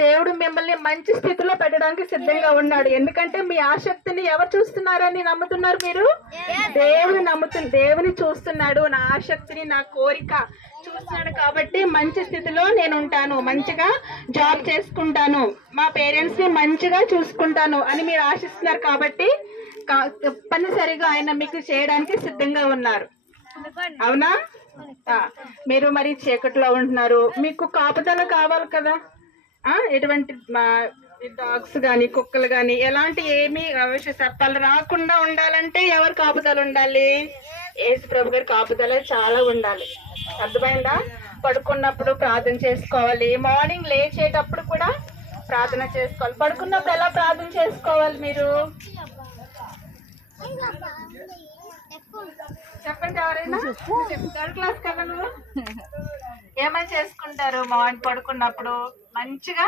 దేవుడు మిమ్మల్ని మంచి స్థితిలో పెట్టడానికి సిద్ధంగా ఉన్నాడు. ఎందుకంటే మీ ఆసక్తిని ఎవరు చూస్తున్నారని నమ్ముతున్నారు మీరు? దేవుని చూస్తున్నాడు. నా ఆసక్తిని, నా కోరిక చూస్తున్నాడు కాబట్టి మంచి స్థితిలో నేను ఉంటాను, మంచిగా జాబ్ చేసుకుంటాను, మా పేరెంట్స్ ని మంచిగా చూసుకుంటాను అని మీరు ఆశిస్తున్నారు. కాబట్టి తప్పనిసరిగా ఆయన మీకు చేయడానికి సిద్ధంగా ఉన్నారు. అవునా? మీరు మరి చీకట్లో ఉంటున్నారు, మీకు కాపుదల కావాలి కదా. ఎటువంటి డాగ్స్ కానీ, కుక్కలు కానీ, ఎలాంటి ఏమి అవిష సర్పాలు రాకుండా ఉండాలంటే ఎవరు కాపుదల ఉండాలి? యేసు ప్రభు గారి కాపుదల చాలా ఉండాలి. అర్థమైందా? పడుకున్నప్పుడు ప్రార్థన చేసుకోవాలి, మార్నింగ్ లేచేటప్పుడు కూడా ప్రార్థన చేసుకోవాలి. పడుకున్నప్పుడు ఎలా ప్రార్థన చేసుకోవాలి మీరు? చెప్పండి ఎవరైనా. థర్డ్ క్లాస్ కదా నువ్వు? ఏమని చేసుకుంటారు మార్నింగ్ పడుకున్నప్పుడు? మంచిగా